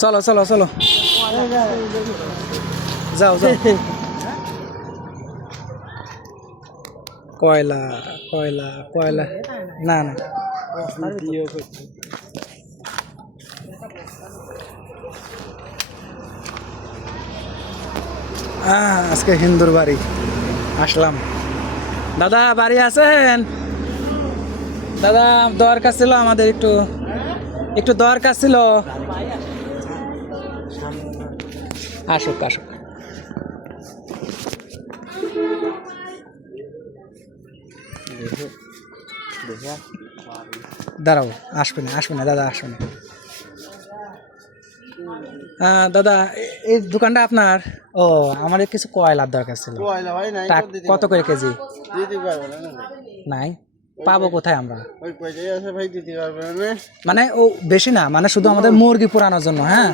চলো চলো চলো যাও যাও কয়লা কয়লা কয়লা না না আজকে হিন্দুর বাড়ি আসলাম। দাদা বাড়ি আছেন? দাদা দরকার ছিল আমাদের, একটু একটু দরকার ছিল। আসুক আসুক। দাঁড়াও, আসবে না আসবে না দাদা, আসবে না। দাদা এই দোকানটা আপনার? ও আমার কিছু কয়লার দরকার ছিল। কত করে কেজি? নাই, পাবো কোথায় আমরা? মানে ও বেশি না, মানে শুধু আমাদের মুরগি পোড়ানোর জন্য। হ্যাঁ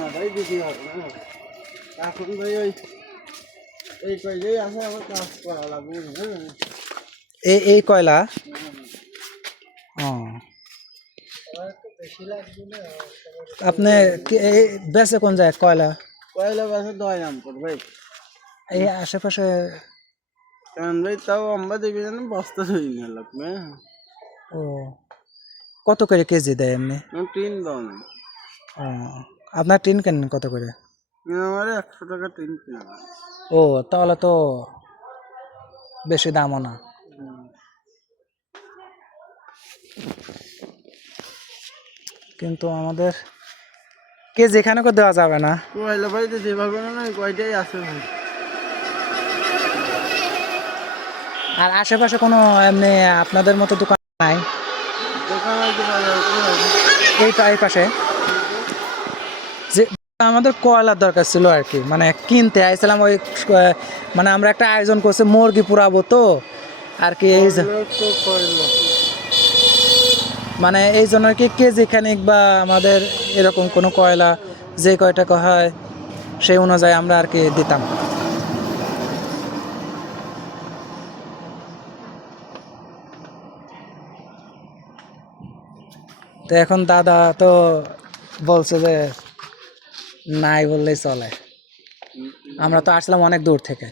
এই কয়লা। ও আপনি বেচে কোন যায় কয়লা? কয়লা বেচে 10 নাম কর ভাই। এই আশেপাশে ভাই তাও আমরা দেবি না, বস্তা ধরি না লাগবে। ও কত করে কেজি দেয় এমনি? টিন দাও না। ও আপনার টিন কেনেন কত করে? আমার 100 টাকা টিন কিনা। ও তাহলে তো বেশি দামও না। কিন্তু আমাদের কেজি এখানে করে দেওয়া যাবে না। কয়লা ভাই তো যেভাবে না কয়টাই আছে ভাই। আর আশেপাশে কোনো এমনি আপনাদের মতো দোকান নাই? দোকান আছে এই পাশে যে আমাদের কয়লার দরকার ছিল আর কি, মানে কিনতে আইছিলাম ওই, মানে আমরা একটা আয়োজন করছি মুরগি পুরাবো তো আর কি, এই মানে এই জন্য আর কি কেজি খানিক বা আমাদের এরকম কোনো কয়লা যে কয় টাকা হয় সেই অনুযায়ী আমরা আর কি দিতাম। তো এখন দাদা তো বলছে যে নাই বললেই চলে। আমরা তো আসলাম অনেক দূর থেকে।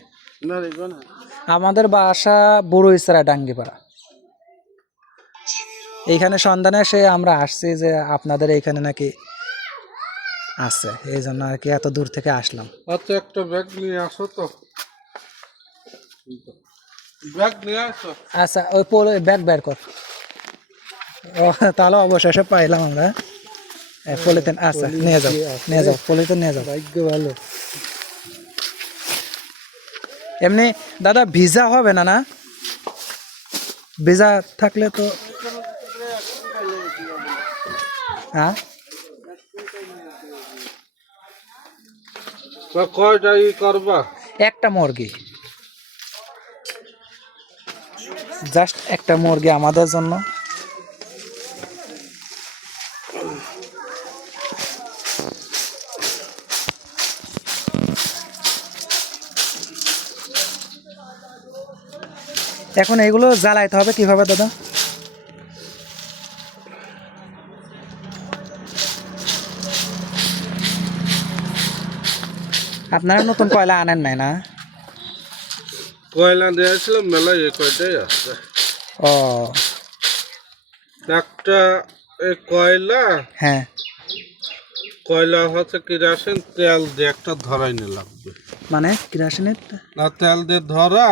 আমাদের বাসা বুড়োইছড়া ডাঙ্গিপাড়া। এইখানে সন্ধানে এসে আমরা আসছি যে আপনাদের এইখানে নাকি আছে, এই জন্য আর কি এত দূর থেকে আসলাম। আচ্ছা একটা ব্যাগ নিয়ে আসো তো, ব্যাগ নিয়ে আসো। আচ্ছা ওই ব্যাগ বের কর। ও তাহলে অবশেষে পাইলাম আমরা পলিথিন। আচ্ছা নিয়ে যাও নিয়ে যাও, পলিথিন নিয়ে যাও। ভাগ্য ভালো। এমনি দাদা ভিজা হবে না? না ভিজা থাকলে তো হ্যাঁ। কয়টা ই করবা? একটা মুরগি, জাস্ট একটা মুরগি আমাদের জন্য। এখন এগুলো জ্বালাইতে হবে কিভাবে দাদা? আপনারা নতুন কয়লা আনেন নাই না? কয়লা দিয়েছিলাম মেলায়, কয়টাই আছে। ও একটা কয়লা, হ্যাঁ কয়লা হচ্ছে কেরোসিন তেল দিয়ে একটা ধরাইনে লাগবে। মানে কেরোসিনের না তেল দিয়ে ধরা,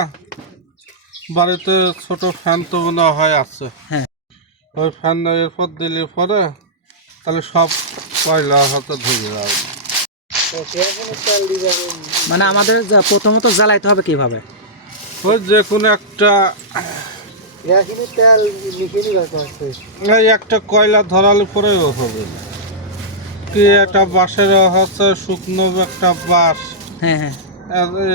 বাড়িতে ছোট ফ্যান তো মনে হয় আছে। হ্যাঁ ওই ফ্যান এরপর দিলে পরে তাহলে সব কয়লা হয়তো ধরে যাবে। মানে আমাদের প্রথমত জ্বালাইতে হবে কিভাবে? ওই যে কোনো একটা তেল এই একটা কয়লা ধরালে পরে হবে কি, একটা বাঁশের হচ্ছে শুকনো একটা বাঁশ, হ্যাঁ হ্যাঁ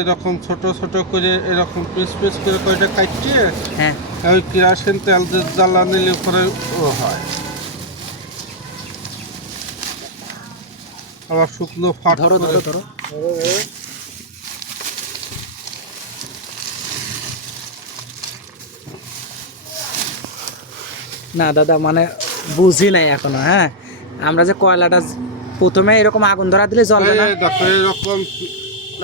এরকম ছোট ছোট করে এরকম পিস পিস করে কয়টা কাটিয়ে হ্যাঁ ওই কেরোসিন তেল দিয়ে জ্বালা নিলে পরে ও হয়। আবার শুকনো ফাট ধরো করে ধরো ধরো। না দাদা মানে বুঝি নাই এখনো। হ্যাঁ আমরা যে কয়লাটা প্রথমে এরকম আগুন ধরা দিলে জ্বলবে না? এই দেখো এরকম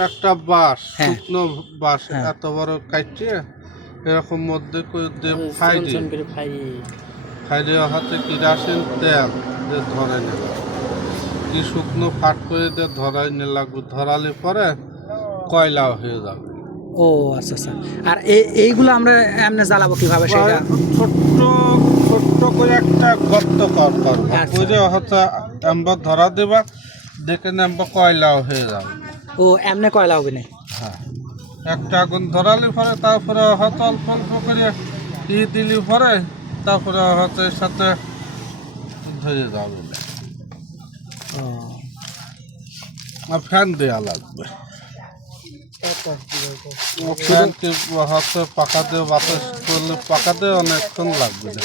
একটা বাঁশ, হ্যাঁ। শুকনো বাঁশ, হ্যাঁ। এত বড় কাটিয়ে এরকম মধ্যে করে দিয়ে ফাইডে হাতে কিরাসিন তেল দিয়ে ধরে নিল, কি শুকনো ফাট করে দিয়ে ধরাই লাগবে, ধরালে পরে কয়লা হয়ে যাবে। ও আচ্ছা আচ্ছা। আর এইগুলো আমরা এমনি জ্বালাবো কিভাবে সেটা? ছোট্ট ছোট্ট করে একটা গর্ত করবো, আচ্ছা। করে হচ্ছে আমরা ধরা দেবা, দেখে নেবা কয়লাও হয়ে যাবে। ও এমনি কয়লা হবে না? হ্যাঁ, একটা আগুন ধরালে পরে তারপরে হয়তো অল্প অল্প করে দিলি পরে তারপরে হয়তো এর সাথে ধরে যাবে। ও আর ফ্যান দেওয়া লাগবে, ফ্যানকে হাতে পাকা দিয়ে বাতাস করলে পাকা দিয়ে অনেকক্ষণ লাগবে না।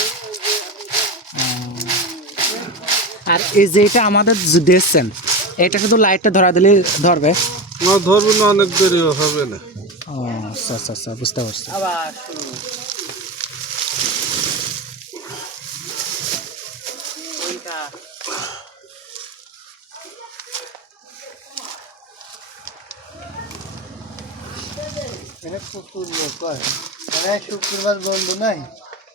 আর এই যেটা আমাদের দেখছেন এটা শুধু লাইটটা ধরা দিলে ধরবে? ধরবে না, অনেক দেরি হবে না। ও আচ্ছা আচ্ছা আচ্ছা, বুঝতে পারছি। শুক্রবার বন্ধ নাই,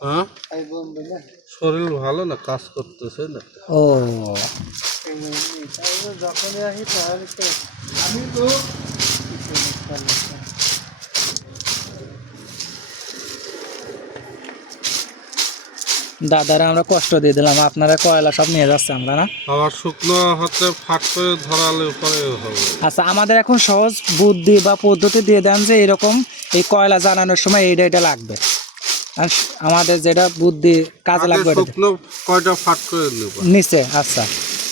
হ্যাঁ, এই বন্ধ না, শরীর ভালো না, কাজ করতেছে না। ও যখনই আসি তাহলে তো আমি তো দাদারা আমরা কষ্ট দিয়ে দিলাম, আপনারা কয়লা সব নিয়ে যাচ্ছে আমরা না। আবার শুকনো হাতে ফাট করে ধরালে পরে হবে। আচ্ছা, আমাদের এখন সহজ বুদ্ধি বা পদ্ধতি দিয়ে দেন যে এরকম এই কয়লা জ্বালানোর সময় এইটা এটা লাগবে, আর আমাদের যেটা বুদ্ধি কাজে আগে লাগবে এটা শুকনো কয়টা ফাট করে নেব, নিচে। আচ্ছা,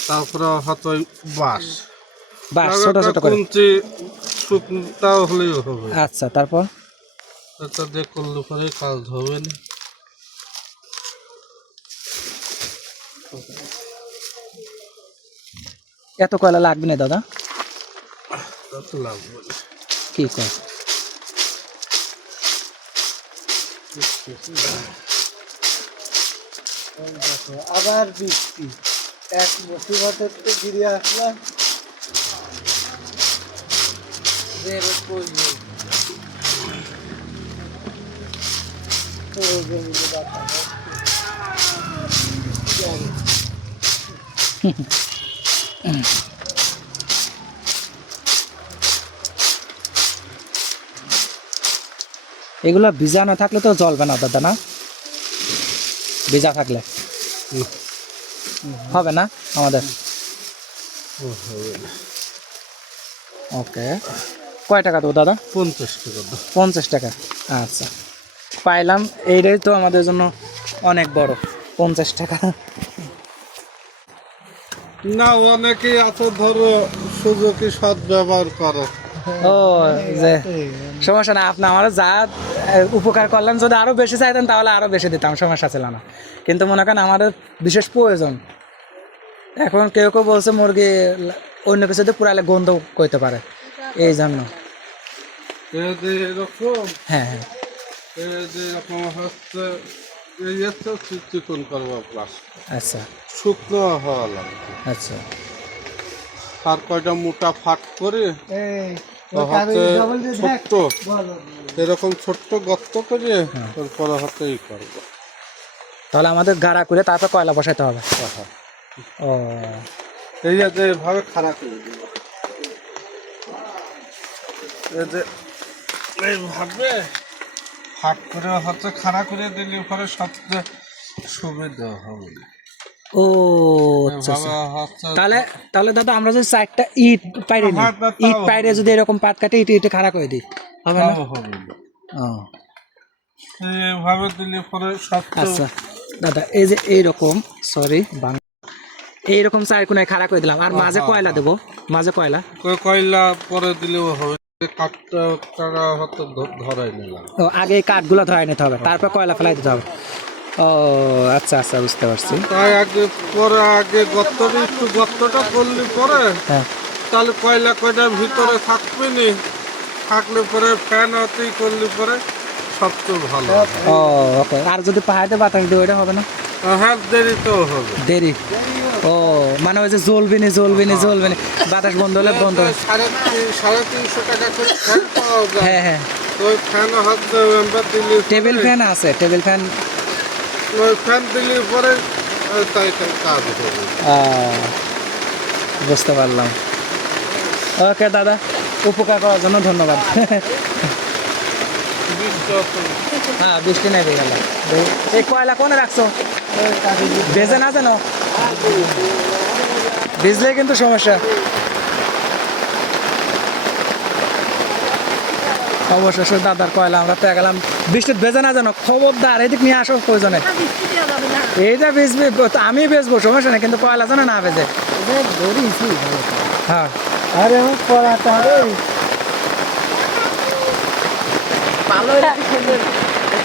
তারপরে হয়তো ওই বাঁশ বাস ছোট ছোট করে। কুঞ্চি শুকনোটাও হলেই হবে। আচ্ছা, তারপর এটা দিয়ে করলে পরে কাজ হবে না। এত কয়লা লাগবে না দাদা? তা তো লাগবে না। কি কয়? আবার বৃষ্টি, এক মুসিবতের তো ঘিরে আসলাম, বেরোত পড়লো। এগুলো ভিজা না থাকলে তো জ্বলবে না দাদা, না? ভিজা থাকলে হবে না আমাদের? ওকে, কয় টাকা দেবো দাদা? 50 টাকা দাও। 50 টাকা। আচ্ছা, পাইলাম, এইটাই তো আমাদের জন্য অনেক বড় 50 টাকা। না, অনেকেই আছে ধরো সুযোগী সৎ ব্যবহার করো। ও যে সমস্যা না, আপনি আমার যা উপকার করলেন, যদি আরো বেশি চাইতেন তাহলে আরো বেশি দিতাম, সমস্যা ছিল না। কিন্তু মনে করেন আমাদের বিশেষ প্রয়োজন। এখন কেউ কেউ বলছে মুরগি অন্য কিছু দিয়ে পুরালে গন্ধ করতে পারে, এই জন্য। এই যে এরকম, হ্যাঁ হ্যাঁ, এই যে এরকম হচ্ছে, এই হচ্ছে চিকন করবো প্লাস আচ্ছা শুকনো হওয়া লাগবে। আচ্ছা। আর কয়টা মোটা ফাট করে এই হাতে ডাবল দিয়ে দেখ, ছোট্ট বলো। এরকম ছোট্ট গর্ত করে তারপরে হাতে ই করবো। তাহলে আমাদের গাড়া করে তারপর কয়লা বসাইতে হবে। ও এই যে এভাবে খাড়া করে দিব, এই যে এইভাবে ফাট করে হচ্ছে খাড়া করে দিলে পরে সবচেয়ে সুবিধা হবে। ও আচ্ছা আচ্ছা। এভাবে হচ্ছে তাহলে তাহলে দাদা আমরা যদি 4টা ইট পাইরে নিই, হ্যাঁ, তাও ইট পাইরে যদি এরকম পাত কাটে ইট ইটে খাড়া করে দিই, হবে না? হবে না। ও এইভাবে দিলে পরে সবচেয়ে আচ্ছা দাদা, এই যে এইরকম, সরি বাংলা, এইরকম 4 কোণায় খাড়া করে দিলাম, আর মাঝে কয়লা দেবো, মাঝে কয়লা। কয়লা পরে দিলেও হবে, কাঠটা টাকা হয়তো ধরাই নিলাম। ও আগে এই কাঠগুলো ধরাই নিতে হবে, তারপর কয়লা ফেলাই দিতে হবে। ও আচ্ছা আচ্ছা, বুঝতে পারছি। তাই আগে গর্তটা একটু গর্তটা করলে পরে হ্যাঁ, তাহলে কয়লা কয়টা ভিতরে থাকবে নি, থাকলে পরে ফ্যান হতেই করলে পরে সবচেয়ে ভালো। ও ওকে। আর যদি পাহাড়ে বাতাস দিই ওইটা হবে না? হ্যাঁ দেরি তো হবে। দেরি ও মানে ওই যে জ্বলবে নি বাতাস বন্ধ হলে বন্ধ হবে। 350 টাকা করে ফ্যান পাওয়া যায়। হ্যাঁ হ্যাঁ ওই ফ্যান হচ্ছে আমরা দিলি টেবিল ফ্যান আছে টেবিল ফ্যান ওই ফ্যান দিলি পরে তাই কাজ হবে। বুঝতে পারলাম। ওকে দাদা, উপকার করার জন্য ধন্যবাদ। হ্যাঁ বৃষ্টি নেই গেল। এই কয়লা কোনে রাখছো? ভেজে না জানো, ভিজলে কিন্তু সমস্যা। অবশেষে দাদার কয়লা আমরা পেয়ে গেলাম। বৃষ্টির ভেজে না জানো, খবরদার এদিক নিয়ে আসো প্রয়োজনে। এই যে বেচবি তো আমি বেচবো, সমস্যা নেই, কিন্তু কয়লা যেন না বেজে। হ্যাঁ আরে আমার পড়াতে হবে।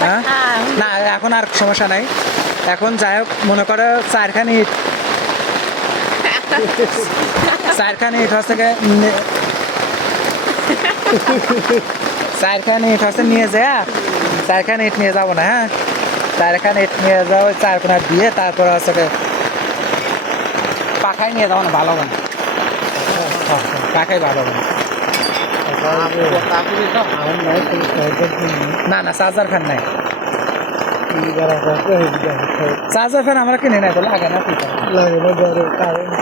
হ্যাঁ না এখন আর সমস্যা নাই। এখন যাই হোক মনে করো চারখানি ইট হচ্ছে চারখানি ইট হচ্ছে নিয়ে যায়। চারখানি ইট নিয়ে যাবো না, হ্যাঁ চারখানি ইট নিয়ে যাবো, চার কোনা দিয়ে তারপরে হচ্ছে পাখাই নিয়ে যাবো না, ভালো হবে না। পাখাই ভালো হবে না। না চার্জার ফ্যান নাই, চার্জার ফ্যান আমরা কিনে নাই তো লাগে না, লাগে না,